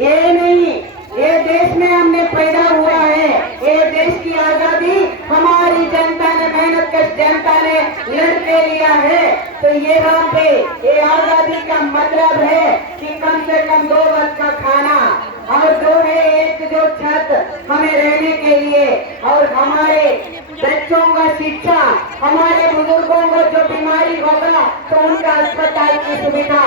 ये नहीं, ये देश में हमने पैदा हुआ है। ये देश की आजादी हमारी जनता ने, मेहनत कश जनता ने लड़ के लिया है। तो ये वहाँ पे ये आजादी का मतलब है कि कम से कम 2 वक्त का खाना और जो है एक जो छत हमें रहने के लिए, और हमारे बच्चों का शिक्षा, हमारे बुजुर्गों को जो बीमारी होगा तो उनका अस्पताल की सुविधा।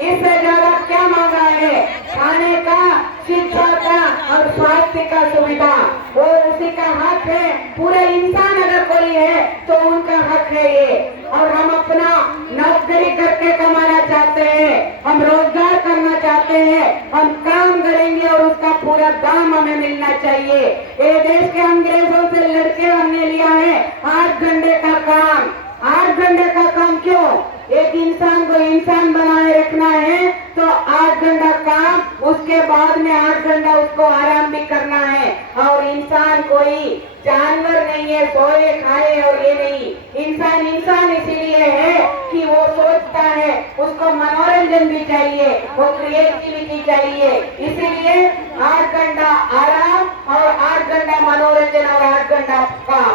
इससे ज्यादा क्या मांगा है? खाने का, शिक्षा का और स्वास्थ्य का सुविधा, वो उसी का हक है। पूरे इंसान अगर कोई है तो उनका हक है ये। और हम अपना नौकरी करके कमाना चाहते हैं, हम रोजगार करना चाहते हैं, हम काम करेंगे और उसका पूरा दाम हमें मिलना चाहिए। ये देश के अंग्रेजों से लड़के हमने लिया है 8 घंटे का काम। 8 घंटे का काम क्यों? एक इंसान को इंसान बनाए रखना है तो 8 घंटा काम, उसके बाद में 8 घंटा उसको आराम भी करना है। और इंसान कोई जानवर नहीं है, सोए खाए और ये नहीं। इंसान इंसान इसीलिए है कि वो सोचता है, उसको मनोरंजन भी चाहिए, वो क्रिएटिविटी चाहिए। इसीलिए 8 घंटा आराम और 8 घंटा मनोरंजन और 8 घंटा काम।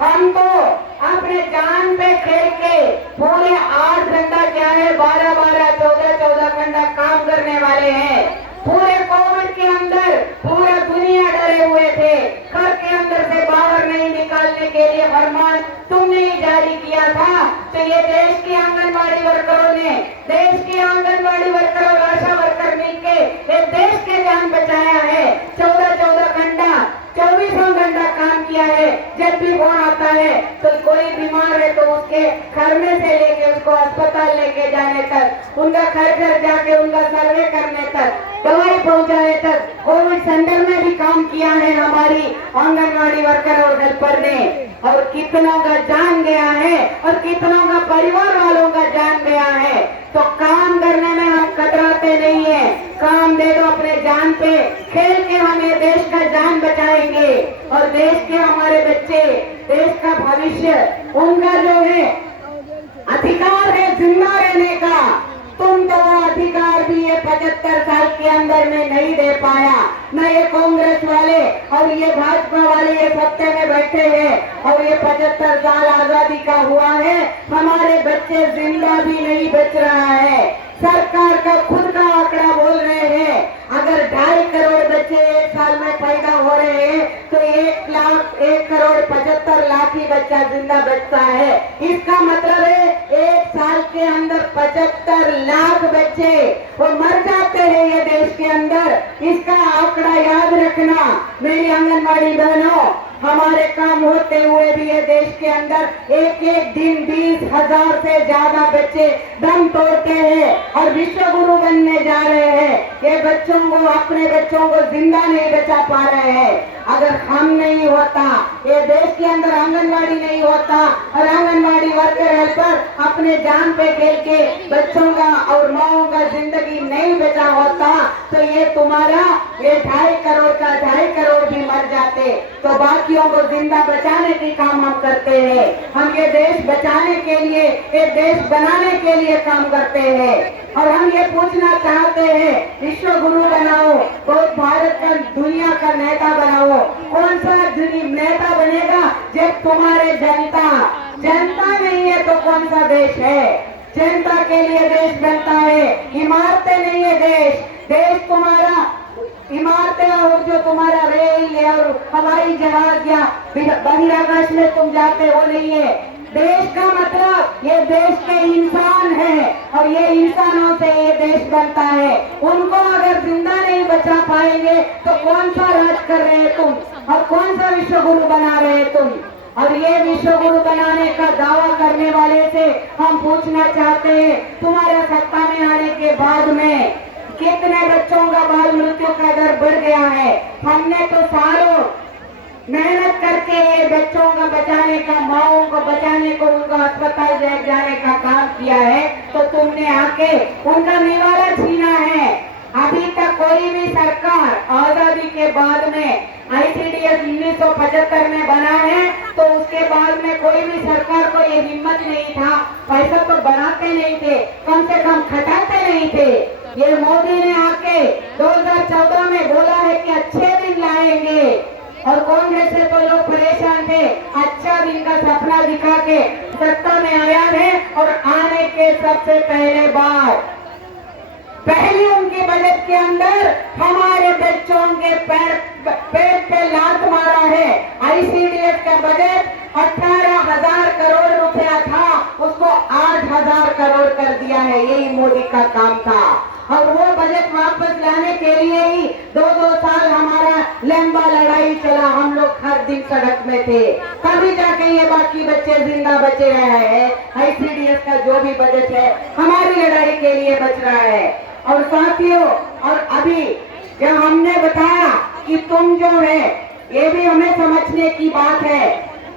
हम तो अपने जान पे खेल के पूरे 8 घंटा क्या है 12-12, 14-14 घंटा काम करने वाले हैं। पूरे कोविड के अंदर पूरा दुनिया डरे हुए थे, घर के अंदर से बाहर नहीं निकालने के लिए फरमान तुमने ही जारी किया था। तो ये देश की आंगनबाड़ी वर्करों ने, देश की आंगनबाड़ी वर्कर और आशा वर्कर मिलके ये देश के जान बचाया है। 14-14 घंटा, 24 घंटा काम किया है। जब भी फोन आता है तो कोई बीमार है तो उसके घर में से लेके उसको अस्पताल लेके जाने तक, उनका घर घर जाके उनका सर्वे करने तक, दवाई पहुंचाने तक, कोविड सेंटर में भी काम किया है हमारी आंगनबाड़ी वर्कर और हेल्पर ने। और कितनों का जान गया है और कितनों का परिवार वालों का जान गया है। तो काम करने में हम कतराते नहीं है। काम दे दो अपने जान पे, खेल के हम ये देश का जान बचाएंगे। और देश के हमारे बच्चे, देश का भविष्य, उनका जो है अधिकार है जिंदा रहने का। तुम तो अधिकार भी ये 75 साल के अंदर में नहीं दे पाया। न ये कांग्रेस वाले और ये भाजपा वाले ये सत्ता में बैठे हैं और ये 75 साल आजादी का हुआ है, हमारे बच्चे जिंदा भी नहीं बच रहा है। सरकार का खुद का आंकड़ा बोल रहे हैं, अगर 2.5 करोड़ बच्चे एक साल में पैदा हो रहे हैं तो 1,75,00,000 ही बच्चा जिंदा बचता है। इसका मतलब है एक साल के अंदर 75 लाख बच्चे वो मर जाते हैं ये देश के अंदर। इसका आंकड़ा याद रखना मेरी आंगनबाड़ी बहनों। हमारे काम होते हुए भी ये देश के अंदर एक एक दिन 20,000 से ज्यादा बच्चे दम तोड़ते हैं और विश्व गुरु बनने जा रहे हैं। ये बच्चों को, अपने बच्चों को जिंदा नहीं बचा पा रहे हैं। अगर हम नहीं होता, ये देश के अंदर आंगनबाड़ी नहीं होता और आंगनबाड़ी वर्कर हेल्पर अपने जान पे खेल के बच्चों का और माओं का जिंदगी नहीं बचा होता तो ये तुम्हारा ये 2.5 करोड़ का 2.5 करोड़ भी मर जाते। तो बाकियों को जिंदा बचाने की काम हम करते हैं। हम ये देश बचाने के लिए, ये देश बनाने के लिए काम करते हैं। और हम ये पूछना चाहते हैं, विश्व गुरु बनाओ, बहुत भारत का, दुनिया का नेता बनाओ। कौन सा नेता बनेगा जब तुम्हारे जनता नहीं है तो कौन सा देश है? जनता के लिए देश बनता है, इमारतें नहीं है देश तुम्हारा इमारतें और जो तुम्हारा रेल और हवाई जहाज या बहिराकाश में तुम जाते वो नहीं है। देश का मतलब ये देश के इंसान है और ये इंसानों से ये देश बनता है। उनको अगर जिंदा नहीं बचा पाएंगे तो कौन सा राज कर रहे हैं तुम और कौन सा विश्व गुरु बना रहे हैं तुम? और ये विश्व गुरु बनाने का दावा करने वाले से हम पूछना चाहते हैं, तुम्हारा सत्ता में आने के बाद में कितने बच्चों का बाल मृत्यु का दर बढ़ गया है? हमने तो सालों मेहनत करके ये बच्चों का बचाने का, माओं को बचाने को, उनका अस्पताल ले जाने का काम किया है, तो तुमने आके उनका निवाला छीना है। अभी तक कोई भी सरकार आजादी के बाद में ICDS 1975 में बना है तो उसके बाद में कोई भी सरकार को ये हिम्मत नहीं था, पैसा तो बनाते नहीं थे, कम से कम खटाते नहीं थे। ये मोदी ने आके 2014 में बोला है कि अच्छे दिन लाएंगे, और कांग्रेस से तो लोग परेशान थे। अच्छा दिन का सपना दिखा के सत्ता में आया है, और आने के सबसे पहली उनके बजट के अंदर हमारे बच्चों के पेट पे लात मारा है। आईसीडीएस का बजट 18,000 करोड़ रुपया था, उसको 8,000 करोड़ कर दिया है। यही मोदी का काम था, और वो बजट वापस लाने के लिए ही 2-2 साल हमारा लंबा लड़ाई चला। हम लोग हर दिन सड़क में थे, तभी जाके ये बाकी बच्चे जिंदा बचे रहे हैं। आईसीडीएस का जो भी बजट है हमारी लड़ाई के लिए बच रहा है। और साथियों, और अभी जब हमने बताया कि तुम जो है, ये भी हमें समझने की बात है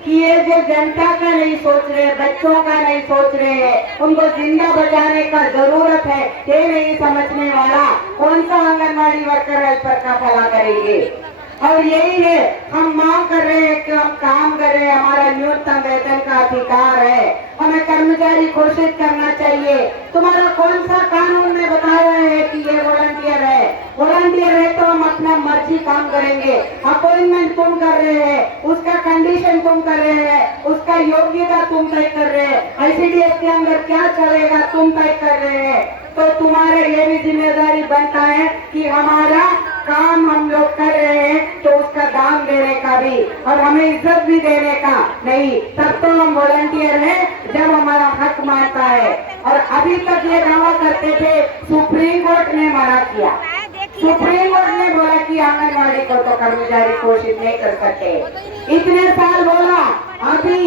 कि ये जो जनता का नहीं सोच रहे, बच्चों का नहीं सोच रहे हैं, उनको जिंदा बचाने का जरूरत है, ये नहीं समझने वाला कौन सा आंगनबाड़ी वर्कर हेल्पर का भला करेंगे। और यही है, हम मांग कर रहे हैं कि हम काम कर रहे हैं, हमारा न्यूनतम वेतन का अधिकार है, हमें कर्मचारी घोषित करना चाहिए। तुम्हारा कौन सा कानून में बताया है कि ये वॉलंटियर है? वॉलंटियर है तो हम अपना मर्जी काम करेंगे। अपॉइंटमेंट तुम कर रहे हैं, उसका कंडीशन तुम कर रहे हैं, उसका योग्यता तुम तय कर रहे हैं, आईसीडीएस के अंदर क्या चलेगा तुम तय कर रहे हैं। तो तुम्हारा ये भी जिम्मेदारी बनता है कि हमारा काम हम लोग कर रहे हैं तो उसका दाम देने का भी, और हमें इज्जत भी देने का। नहीं, तब तो हम वॉलंटियर हैं जब हमारा हक मानता है। और अभी तक ये दावा करते थे, सुप्रीम कोर्ट ने मना किया। सुप्रीम कोर्ट ने बोला कि आंगनबाड़ी को तो कर्मचारी घोषित नहीं कर सकते। इतने साल बोला, अभी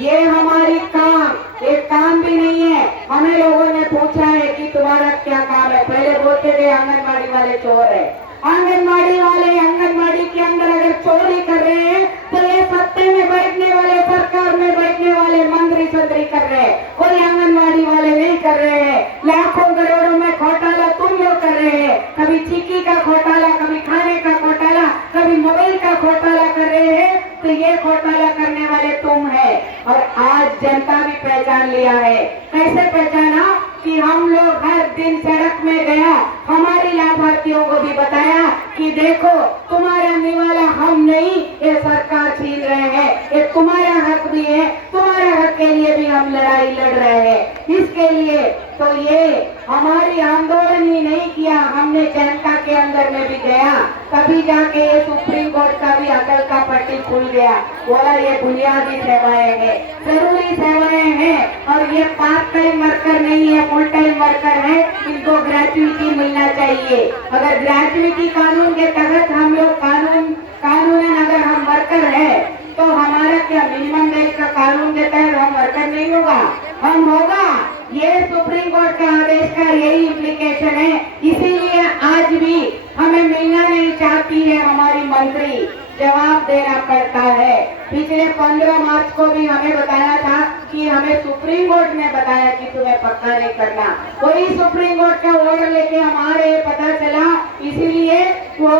ये हमारी काम एक काम भी नहीं है। हमें लोगों ने पूछा है कि तुम्हारा क्या काम है? पहले बोलते थे आंगनबाड़ी वाले चोर है। आंगनबाड़ी वाले आंगनबाड़ी के अंदर अगर चोरी कर रहे हैं तो ये सत्ते में बैठने वाले, सरकार में बैठने वाले मंत्री संतरी कर रहे हैं, कोई आंगनबाड़ी वाले नहीं कर रहे हैं। लाखों करोड़ों में घोटाला तुम लोग कर रहे हैं, कभी चिक्की का घोटाला, कभी खाने का घोटाला, कभी मोबाइल का घोटाला कर रहे हैं। तो ये घोटाला करने वाले तुम है, और आज जनता भी पहचान लिया है। कैसे पहचाना? कि हम लोग हर दिन सड़क में गया, हमारी लाभार्थियों को भी बताया कि देखो तुम्हारा निवाला हम नहीं, ये सरकार छीन रहे हैं, ये तुम्हारा हक भी है, तुम्हारा हक के लिए भी हम लड़ाई लड़ रहे हैं। इसके लिए तो ये हमारी आंदोलन ही नहीं किया, हमने जनता के अंदर में भी गया, तभी जाके ये सुप्रीम कोर्ट का भी अकल का पट्टी खुल गया। बोला ये बुनियादी सेवाएं हैं, जरूरी सेवाएं हैं, और ये पार्ट टाइम वर्कर नहीं है, फुल टाइम वर्कर है, इनको ग्रेजुइटी मिलना चाहिए। अगर ग्रेजुइटी कानून के तहत हम लोग कानूनन अगर हम वर्कर है तो हमारा क्या मिनिमम वेज का कानून के तहत हम वर्कर नहीं होगा? हम होगा। ये सुप्रीम कोर्ट का आदेश का यही इम्प्लीकेशन है। इसीलिए आज भी हमें मिलना नहीं चाहती है हमारी मंत्री, जवाब देना पड़ता है। पिछले 15 मार्च को भी हमें बताया था कि हमें सुप्रीम कोर्ट ने बताया कि तुम्हें पक्का नहीं करना, कोई सुप्रीम कोर्ट का ऑर्डर लेके हम आ रहे, पता चला, इसीलिए वो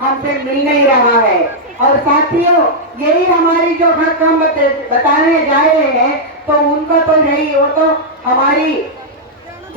हमसे मिल नहीं रहा है। और साथियों, यही हमारी जो हक हम बताने जा रहे हैं, तो उनको तो नहीं, वो तो हमारी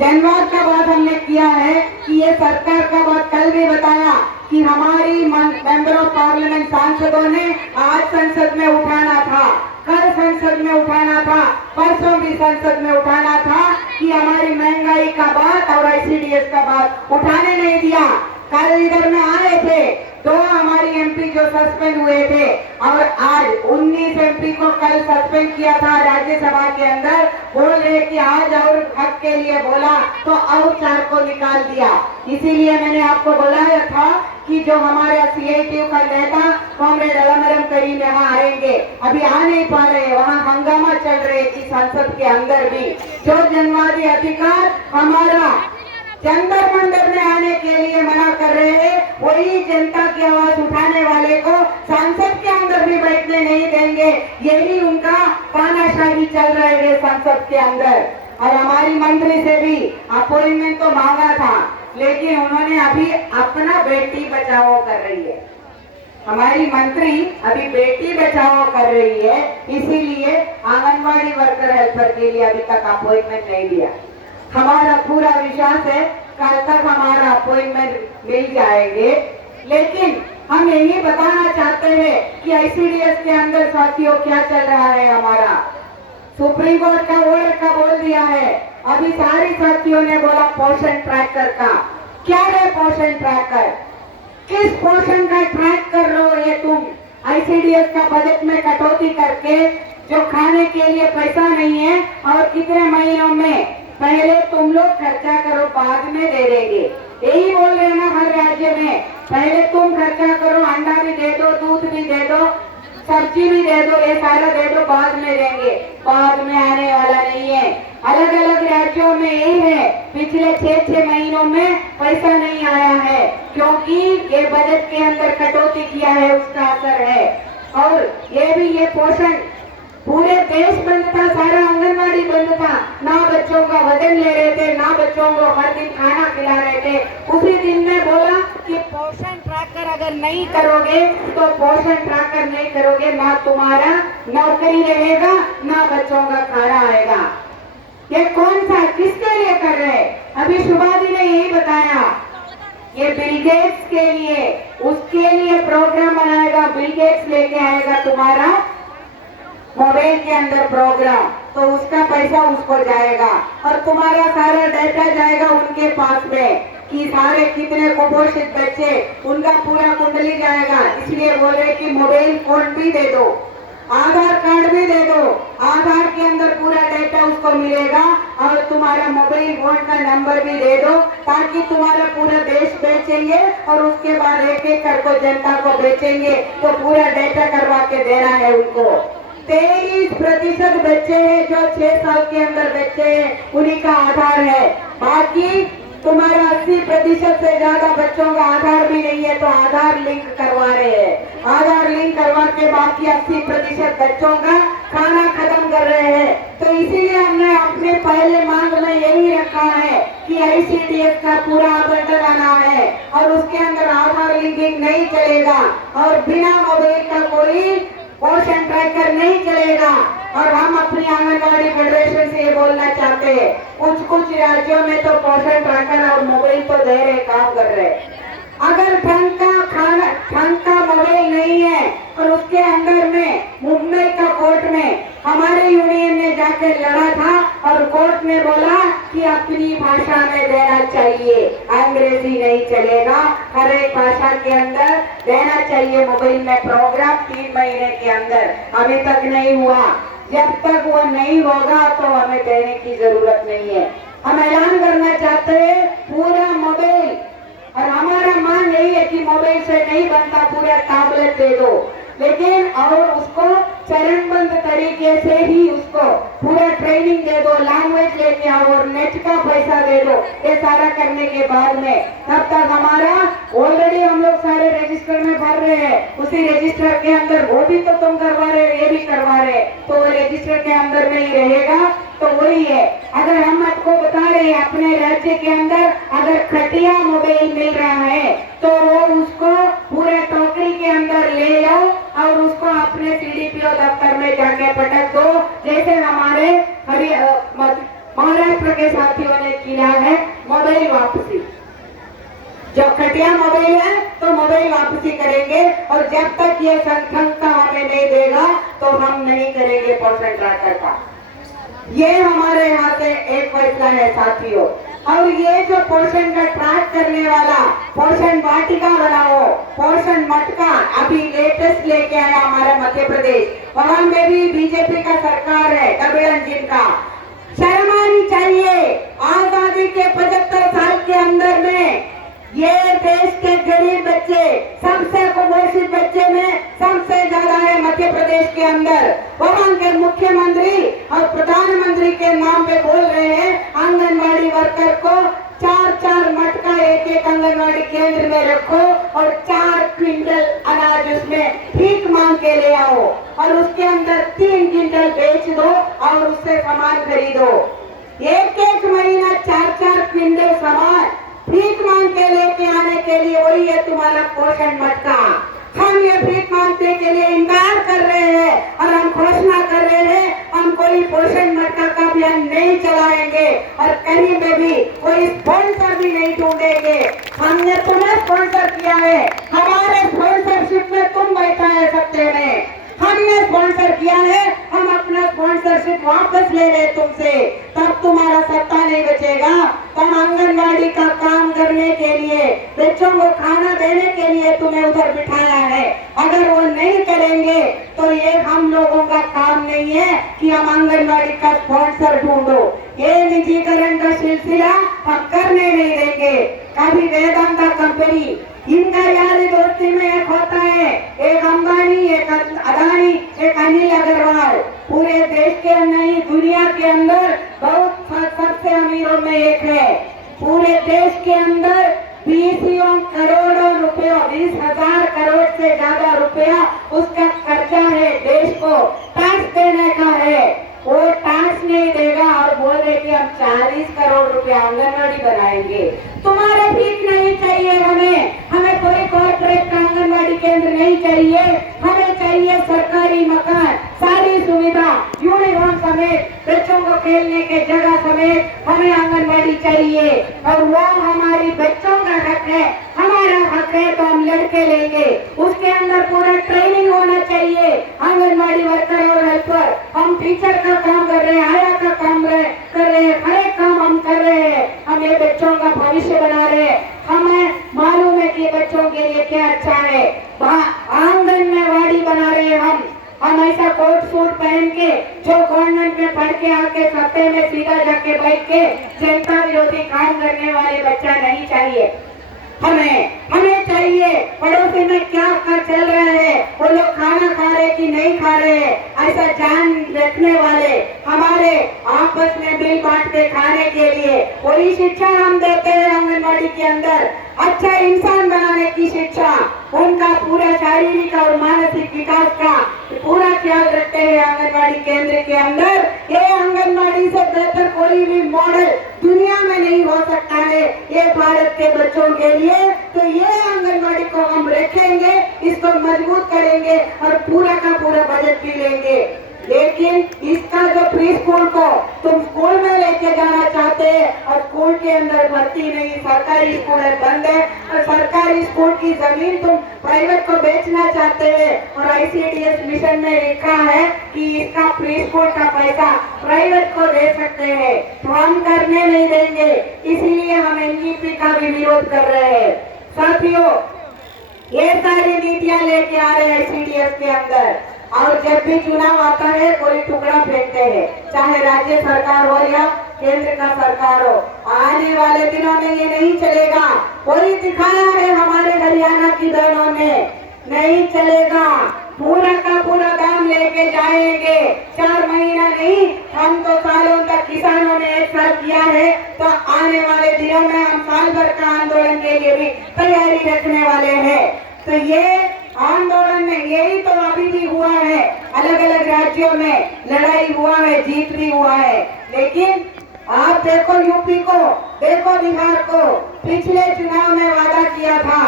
जनवाद का बात हमने किया है कि ये सरकार का बात कल भी बताया कि हमारी मेंबर ऑफ पार्लियामेंट सांसदों ने आज संसद में उठाना था, कल संसद में उठाना था, परसों भी संसद में उठाना था कि हमारी महंगाई का बात और आईसीडीएस का बात उठाने नहीं दिया। कल इधर में आए थे 2 हमारी एमपी जो सस्पेंड हुए थे, और आज 19 एमपी को कल सस्पेंड किया था राज्यसभा के अंदर। बोल रहे कि आज और हक के लिए बोला तो और 4 को निकाल दिया। इसीलिए मैंने आपको बुलाया था कि जो हमारा सीआईटीयू का नेता कॉमरेड अलमरम करीम यहाँ आएंगे, अभी आ नहीं पा रहे, वहाँ हंगामा चल रहे कि संसद के अंदर भी जो जनवादी अधिकार हमारा जंतर मंतर में आने के लिए मना कर रहे हैं, वही जनता की आवाज उठाने वाले को संसद के अंदर भी बैठने नहीं देंगे। यही उनका तानाशाही चल रहे है संसद के अंदर। और हमारी मंत्री से भी अपॉइंटमेंट तो मांगा था, लेकिन उन्होंने अभी अपना बेटी बचाओ कर रही है। हमारी मंत्री अभी बेटी बचाओ कर रही है, इसीलिए आंगनबाड़ी वर्कर हेल्पर के लिए अभी तक अपॉइंटमेंट नहीं दिया। हमारा पूरा विश्वास है कल तक हमारा अपॉइंटमेंट मिल जाएंगे। लेकिन हम यही बताना चाहते हैं कि आईसीडीएस के अंदर साथियों क्या चल रहा है हमारा। सुप्रीम कोर्ट का ऑर्डर का बोल दिया है। अभी सारे साथियों ने बोला पोषण ट्रैकर का। क्या है पोषण ट्रैकर? किस पोषण का ट्रैक कर रहे हो ये तुम? आईसीडीएस का बजट में कटौती करके जो खाने के लिए पैसा नहीं है और कितने महीनों में पहले तुम लोग खर्चा करो बाद में दे देंगे, यही बोल रहे हैं ना हर राज्य में। पहले तुम खर्चा करो, अंडा भी दे दो, दूध भी दे दो, सब्जी भी दे दो, ये सारा दे दो, बाद में देंगे। बाद में आने वाला नहीं है। अलग अलग राज्यों में यही है। पिछले 6 महीनों में पैसा नहीं आया है क्योंकि ये बजट के अंदर कटौती किया है, उसका असर है। और ये पोषण पूरे देश बंद था, सारा आंगनबाड़ी बंद था। ना बच्चों का वजन ले रहे थे, ना बच्चों को हर दिन खाना खिला रहे थे। उसी दिन में बोला कि पोषण ट्रैकर अगर नहीं करोगे तो पोषण ट्रैकर नहीं करोगे, ना तुम्हारा नौकरी रहेगा, ना बच्चों का खाना आएगा। ये कौन सा किसके लिए कर रहे? अभी शुभादी ने यही बताया, ये बिल गेट्स के लिए, उसके लिए प्रोग्राम बनाएगा। बिल गेट्स लेके आएगा तुम्हारा मोबाइल के अंदर प्रोग्राम, तो उसका पैसा उसको जाएगा और तुम्हारा सारा डाटा जाएगा उनके पास में कि सारे कितने कुपोषित बच्चे, उनका पूरा कुंडली जाएगा। इसलिए बोल रहे कि मोबाइल फोन भी दे दो, आधार कार्ड भी दे दो, आधार के अंदर पूरा डाटा उसको मिलेगा और तुम्हारा मोबाइल फोन का नंबर भी दे दो, ताकि तुम्हारा पूरा देश बेचेंगे और उसके बाद एक एक करके जनता को बेचेंगे। तो पूरा डाटा करवा के देना है उनको। 23% बच्चे हैं जो 6 साल के अंदर बच्चे हैं, उन्हीं का आधार है। बाकी तुम्हारा 80% से ज्यादा बच्चों का आधार भी नहीं है, तो आधार लिंक करवा रहे हैं। आधार लिंक करवा के बाकी 80% बच्चों का खाना खत्म कर रहे हैं। तो इसीलिए हमने अपने पहले मांग में यही रखा है कि आईसीडीएस का पूरा आवंटन आना है और उसके अंदर आधार लिंकिंग नहीं चलेगा और बिना मोबाइल का कोई पोषण ट्रैकर नहीं चलेगा। और हम अपनी आंगनबाड़ी फेडरेशन से ये बोलना चाहते हैं, कुछ राज्यों में तो पोषण ट्रैकर और मोबाइल तो दे रहे, काम कर रहे। अगर ढंग का खाना, ढंग का मोबाइल नहीं है और उसके अंदर में मुंबई का कोर्ट में हमारे यूनियन ने जाकर लड़ा था और कोर्ट ने बोला कि अपनी भाषा में देना चाहिए, अंग्रेजी नहीं चलेगा, हर एक भाषा के अंदर देना चाहिए मोबाइल में प्रोग्राम 3 महीने के अंदर। अभी तक नहीं हुआ। जब तक वो नहीं होगा तो हमें देने की जरूरत नहीं है। हम ऐलान करना चाहते हैं पूरा मोबाइल, और हमारा मांग यही है कि मोबाइल से नहीं बनता, पूरा टैबलेट दे दो, लेकिन और उसको चरणबद्ध तरीके से ही उसको पूरा ट्रेनिंग दे दो, लैंग्वेज लेके आओ और नेट का पैसा दे दो। ये सारा करने के बाद में तब तक हमारा ऑलरेडी हम लोग सारे रजिस्टर में भर रहे हैं, उसी रजिस्टर के अंदर वो भी तो तुम करवा रहे, ये भी करवा रहे, तो वो रजिस्टर के अंदर में ही रहेगा। तो वही है, अगर हम आपको बता रहे हैं अपने राज्य के अंदर अगर खटिया मोबाइल मिल रहा है तो वो उसको पूरे टोकरी के अंदर ले आओ और उसको अपने सीडीपीओ दफ्तर में जाके पटक दो, जैसे हमारे महाराष्ट्र के साथियों ने किया है मोबाइल वापसी। जो खटिया मोबाइल है तो मोबाइल वापसी करेंगे और जब तक ये संख्या हमें नहीं देगा तो हम नहीं करेंगे पोषण ट्रैकर का। ये हमारे यहाँ से एक फैसला है साथियों। और ये जो पोषण का ट्रैक करने वाला पोषण वाटिका बनाओ, पोषण मटका अभी लेटेस्ट लेके आया हमारा मध्य प्रदेश, वहां में भी बीजेपी का सरकार है, डबड़न जिनका शर्म आनी चाहिए। आजादी के 75 साल के अंदर में ये देश के गरीब बच्चे, सबसे कुपोषित बच्चे में सबसे ज्यादा है मध्य प्रदेश के अंदर। वहां के मुख्यमंत्री और प्रधानमंत्री के नाम पे बोल रहे हैं आंगनबाड़ी वर्कर को 4-4 मटका एक आंगनबाड़ी केंद्र में रखो और 4 क्विंटल अनाज उसमें भीख मांग के ले आओ और उसके अंदर 3 क्विंटल बेच दो और उससे सामान खरीदो। एक महीना 4-4 क्विंटल सामान भीख मांग के लेके आने के लिए वही है तुम्हारा पोषण मटका। हम ये भीख मांगने के लिए इनकार कर रहे हैं और हम घोषणा कर रहे हैं हम कोई पोषण मटका का अभियान नहीं चलाएंगे और कहीं पे भी कोई स्पॉन्सर भी नहीं ढूंढेंगे। हमने तुम्हें स्पॉन्सर किया है, हमारे स्पॉन्सरशिप में तुम बैठा है सत्ते में, हमने स्पॉन्सर किया है, हम अपना स्पॉन्सरशिप वापस ले रहे तुमसे, तब तुम्हारा सत्ता नहीं बचेगा। हम आंगनबाड़ी का काम करने के लिए, बच्चों को खाना देने के लिए तुम्हें उधर बिठाया है। अगर वो नहीं करेंगे तो ये हम लोगों का काम नहीं है कि हम आंगनबाड़ी का स्पॉन्सर ढूंढो। ये निजीकरण का सिलसिला हम करने नहीं देंगे। कभी वेदांता कंपनी, इनका यारी दोस्ती में एक होता है, एक अंबानी, एक अदानी, एक अनिल अग्रवाल, पूरे देश के नहीं दुनिया के अंदर बहुत सबसे अमीरों में एक है। पूरे देश के अंदर 20 करोड़ों रुपया, 20,000 करोड़ से ज्यादा रुपया उसका कर्जा है, देश को टैक्स देने का है। वो टैक्स नहीं देगा और बोल रहे कि हम 40 करोड़ रुपया आंगनबाड़ी बनाएंगे। तुम्हारे भीख नहीं चाहिए हमें कोई कॉर्पोरेट का आंगनबाड़ी केंद्र नहीं चाहिए, हमें चाहिए सरकारी मकान, सारी सुविधा, यूनिफॉर्म समेत, बच्चों को खेलने के जगह समेत हमें आंगनबाड़ी चाहिए। और वो हमारी बच्चों का हक है, हमारा हक है तो हम लड़के लेंगे। उसके अंदर पूरा ट्रेनिंग होना चाहिए। आंगनबाड़ी वर्कर और हेल्पर, हम टीचर का काम कर रहे हैं, आया का काम कर रहे हैं, हर एक काम हम कर रहे हैं। हम ये बच्चों का भविष्य बना रहे हैं। हमें मालूम है कि बच्चों के लिए क्या अच्छा है। आंगनबाड़ी बना रहे हैं हम ऐसा कोट सूट पहन के, जो गवर्नमेंट में पढ़ के आके सत्ते में सीधा जाके बैठ के जनता विरोधी काम करने वाले बच्चा नहीं चाहिए। हमें चाहिए पड़ोसी में क्या चल रहा है, वो लोग खाना खा रहे कि नहीं खा रहे, ऐसा जान रखने वाले, हमारे आपस में मिल बांट के खाने के लिए वही शिक्षा हम देते हैं। आंगनबाड़ी के अंदर अच्छा इंसान बनाने की शिक्षा, उनका पूरा शारीरिक और मानसिक विकास का पूरा ख्याल रखते हैं आंगनबाड़ी केंद्र के अंदर। ये आंगनबाड़ी से बेहतर कोई भी मॉडल दुनिया में नहीं हो सकता है ये भारत के बच्चों के लिए। तो ये आंगनबाड़ी को हम रखेंगे, इसको मजबूत करेंगे और पूरा का पूरा बजट भी लेंगे। लेकिन इसका जो प्री स्कूल को तुम स्कूल में लेके जाना चाहते हैं और स्कूल के अंदर भर्ती नहीं, सरकारी स्कूल बंद है और सरकारी स्कूल की जमीन तुम प्राइवेट को बेचना चाहते हैं और ICDS मिशन में लिखा है कि इसका प्री स्कूल का पैसा प्राइवेट को दे सकते हैं, तो हम करने नहीं देंगे। इसीलिए हम NGP का भी विरोध कर रहे हैं। साथियों, ये सारी नीतियां लेके आ रहे हैं ICDS के अंदर, और जब भी चुनाव आता है कोई टुकड़ा फेंकते हैं, चाहे राज्य सरकार हो या केंद्र का सरकार हो। आने वाले दिनों में ये नहीं चलेगा। कोई दिखाया है हमारे हरियाणा की बहनों ने, नहीं चलेगा। पूरा का पूरा दाम लेके जाएंगे। 4 महीना नहीं, हम तो सालों तक किसानों ने एक साल किया है, तो आने वाले दिनों में हम साल भर का आंदोलन के लिए भी तैयारी रखने वाले हैं। तो ये आंदोलन में यही तो अभी भी हुआ है, अलग अलग राज्यों में लड़ाई हुआ है, जीत भी हुआ है। लेकिन आप देखो यूपी को, देखो बिहार को, पिछले चुनाव में वादा किया था,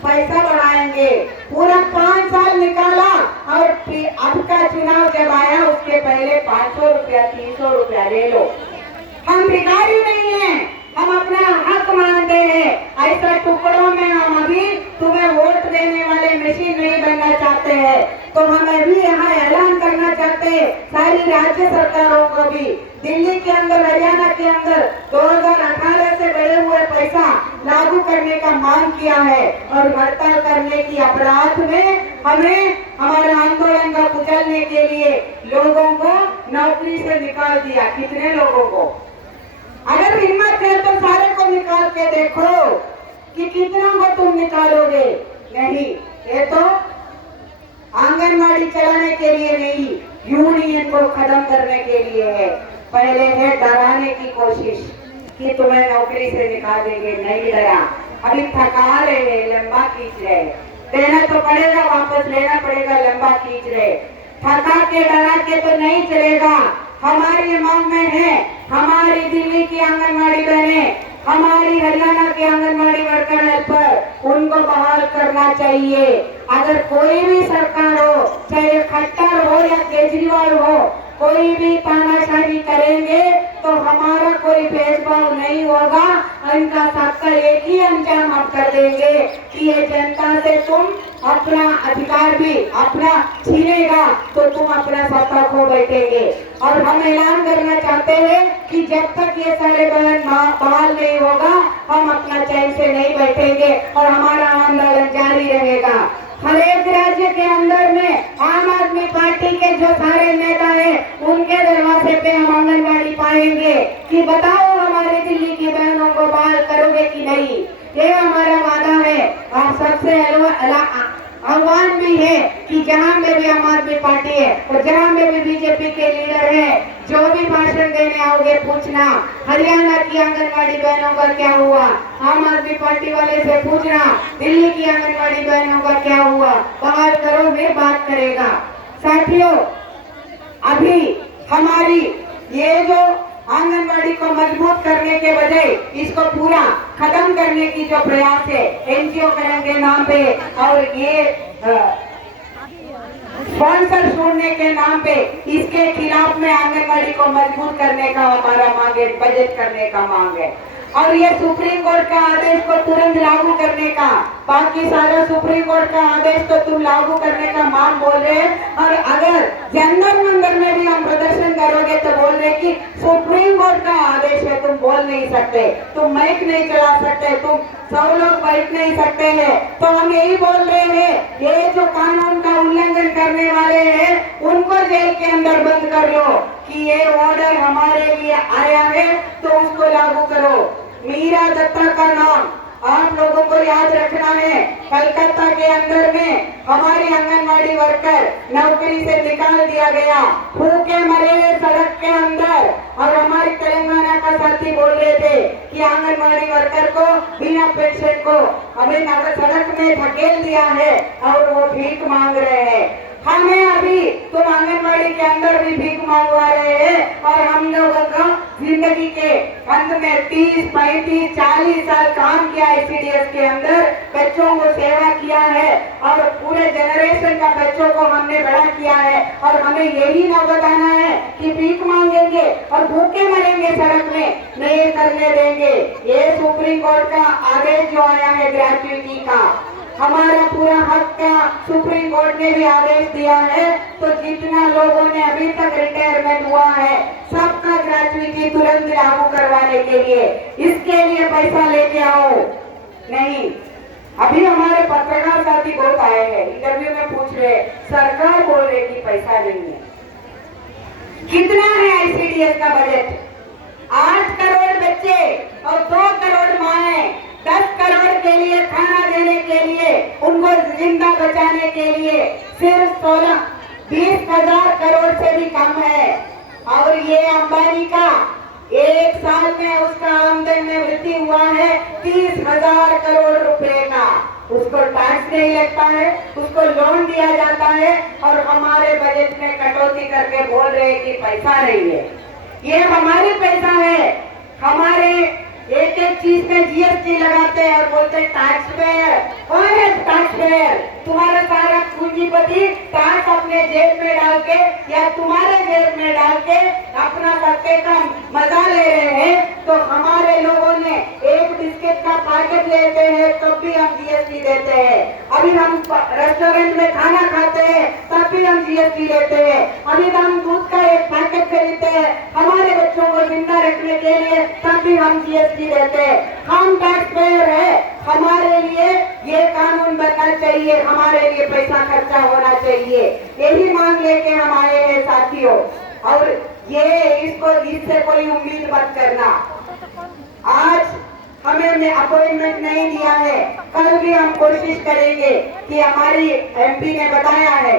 पैसा बढ़ाएंगे, पूरा 5 साल निकाला और अब का चुनाव जब आया उसके पहले 500 रुपया 300 रुपया ले लो। हम भिखारी नहीं है, हम अपना हक मांगते हैं। ऐसा टुकड़ों में हम अभी तुम्हें वोट देने वाले मशीन नहीं बनना चाहते हैं। तो हमें भी यहाँ ऐलान करना चाहते हैं सारी राज्य सरकारों को भी, दिल्ली के अंदर, हरियाणा के अंदर 2018 से बढ़े हुए पैसा लागू करने का मांग किया है और हड़ताल करने की अपराध में हमें हमारे आंदोलन को कुचलने के लिए लोगों को नौकरी से निकाल दिया। कितने लोगों को? अगर हिम्मत है तो सारे को निकाल के देखो कि कितना को तुम निकालोगे। नहीं, ये तो आंगनबाड़ी चलाने के लिए नहीं, यूनियन को खत्म करने के लिए है। पहले है डराने की कोशिश कि तुम्हें नौकरी से निकाल देंगे, नहीं डरा। अभी थका रहे, लंबा खींच रहे, देना तो पड़ेगा, वापस लेना पड़ेगा, लंबा खींच रहे। थका के डरा के तो नहीं चलेगा। हमारी मांग में है, हमारी दिल्ली की आंगनबाड़ी बहनें, हमारी हरियाणा के आंगनबाड़ी वर्कर हेल्पर, उनको बहाल करना चाहिए। अगर कोई भी सरकार हो, चाहे खट्टर हो या केजरीवाल हो, कोई भी तानाशाही करेंगे तो हमारा कोई भेदभाव नहीं होगा। इनका सबका एक ही अंजाम हम कर देंगे कि ये जनता से तुम अपना अधिकार भी अपना छीनेगा तो तुम अपना सत्ता खो बैठेंगे। और हम ऐलान करना चाहते हैं कि जब तक ये सारे बयान बहाल नहीं होगा, हम अपना चैन से नहीं बैठेंगे और हमारा आंदोलन जारी रहेगा। हर एक राज्य के अंदर में आम आदमी पार्टी के जो सारे नेता हैं, उनके दरवाजे पे हम आंगनबाड़ी पाएंगे कि बताओ हमारे दिल्ली की बहनों को बहाल करोगे कि नहीं। ये हमारा वादा है। और सबसे आह्वान भी है कि जहां में भी आम आदमी पार्टी है और जहां में भी बीजेपी के लीडर है, जो भी भाषण देने आओगे पूछना हरियाणा की आंगनबाड़ी बहनों का क्या हुआ, आम आदमी पार्टी वाले से पूछना दिल्ली की आंगनबाड़ी बहनों का क्या हुआ, बहाल करो, वे बात करेगा। साथियों, अभी हमारी ये जो आंगनबाड़ी को मजबूत करने के बजाय इसको पूरा खत्म करने की जो प्रयास है एनजीओ करेंगे नाम पे और ये स्पॉन्सर छोड़ने के नाम पे, इसके खिलाफ में आंगनबाड़ी को मजबूत करने का हमारा मांग है, बजट करने का मांग है। और ये सुप्रीम कोर्ट का आदेश को तुरंत लागू करने का, बाकी सारा सुप्रीम कोर्ट का आदेश तो तुम लागू करने का मांग बोल रहे हैं। और अगर जंतर मंदिर में भी हम प्रदर्शन करोगे तो बोल रहे कि सुप्रीम कोर्ट का आदेश है, तुम बोल नहीं सकते, तुम माइक नहीं चला सकते, तुम 100 लोग बैठ नहीं सकते हैं। तो हम यही बोल रहे हैं, ये जो कानून का उल्लंघन करने वाले हैं उनको जेल के अंदर बंद कर लो कि ये ऑर्डर हमारे लिए आया है तो उसको लागू करो। मीरा दत्ता का नाम आप लोगों को याद रखना है। कलकत्ता के अंदर में हमारी आंगनबाड़ी वर्कर नौकरी से निकाल दिया गया, भूखे मरे सड़क के अंदर। और हमारी तेलंगाना का साथी बोल रहे थे कि आंगनबाड़ी वर्कर को बिना पेंशन को हमें सड़क में धकेल दिया है और वो भीख मांग रहे हैं। हमें अभी तुम आंगनबाड़ी के अंदर भी भीख मांगवा रहे हैं और हम लोगों का जिंदगी के अंत में 30, 35, 40 साल काम किया ICDS के अंदर, बच्चों को सेवा किया है और पूरे जनरेशन का बच्चों को हमने बड़ा किया है। और हमें यही ना बताना है कि भीख मांगेंगे और भूखे मरेंगे सड़क में, नहीं करने देंगे। ये सुप्रीम कोर्ट का आदेश जो आया है ग्रेजुएटी का, हमारा पूरा हक का सुप्रीम कोर्ट ने भी आदेश दिया है। तो जितना लोगों ने अभी तक रिटायरमेंट हुआ है सबका ग्रेजुएटी तुरंत लागू करवाने के लिए, इसके लिए पैसा लेके आओ। नहीं, अभी हमारे पत्रकार साथी बहुत आए हैं, इंटरव्यू में पूछ रहे, सरकार बोल रही कि पैसा नहीं है। कितना है ICDS का बजट? 8 करोड़ बच्चे और 2 करोड़ माएं, 10 करोड़ के लिए खाना देने के लिए, उनको जिंदा बचाने के लिए सिर्फ 20,000 करोड़ से भी कम है। और ये अंबानी का एक साल में उसका आमदन में वृद्धि हुआ है 30,000 करोड़ रुपए का। उसको टैक्स नहीं लगता है, उसको लोन दिया जाता है और हमारे बजट में कटौती करके बोल रहे हैं कि पैसा नहीं है। ये हमारी पैसा है। हमारे एक एक चीज में GST लगाते हैं और बोलते टैक्स पेयर। कौन है टैक्स पेयर? तुम्हारा सारा पूंजीपति टैक्स अपने जेब में डाल के या तुम्हारे जेब में डाल के अपना सत्ते का मजा ले रहे हैं। तो हमारे लोगों ने एक बिस्किट का पैकेट लेते हैं तब भी हम GST देते हैं। अभी हम रेस्टोरेंट में खाना खाते हैं तब भी हम GST देते हैं। अभी हम दूध का एक पैकेट खरीदते हैं हमारे बच्चों को जिंदा रखने के लिए, तब भी हम GST देते हैं। हम टैक्स पेयर है। हमारे लिए ये कानून बनना चाहिए, हमारे लिए पैसा खर्चा होना चाहिए। यही मांग लेके हम आए हैं साथियों। और ये इससे कोई उम्मीद मत करना। आज हमें अपॉइंटमेंट नहीं दिया है, कल भी हम कोशिश करेंगे कि हमारी MP ने बताया है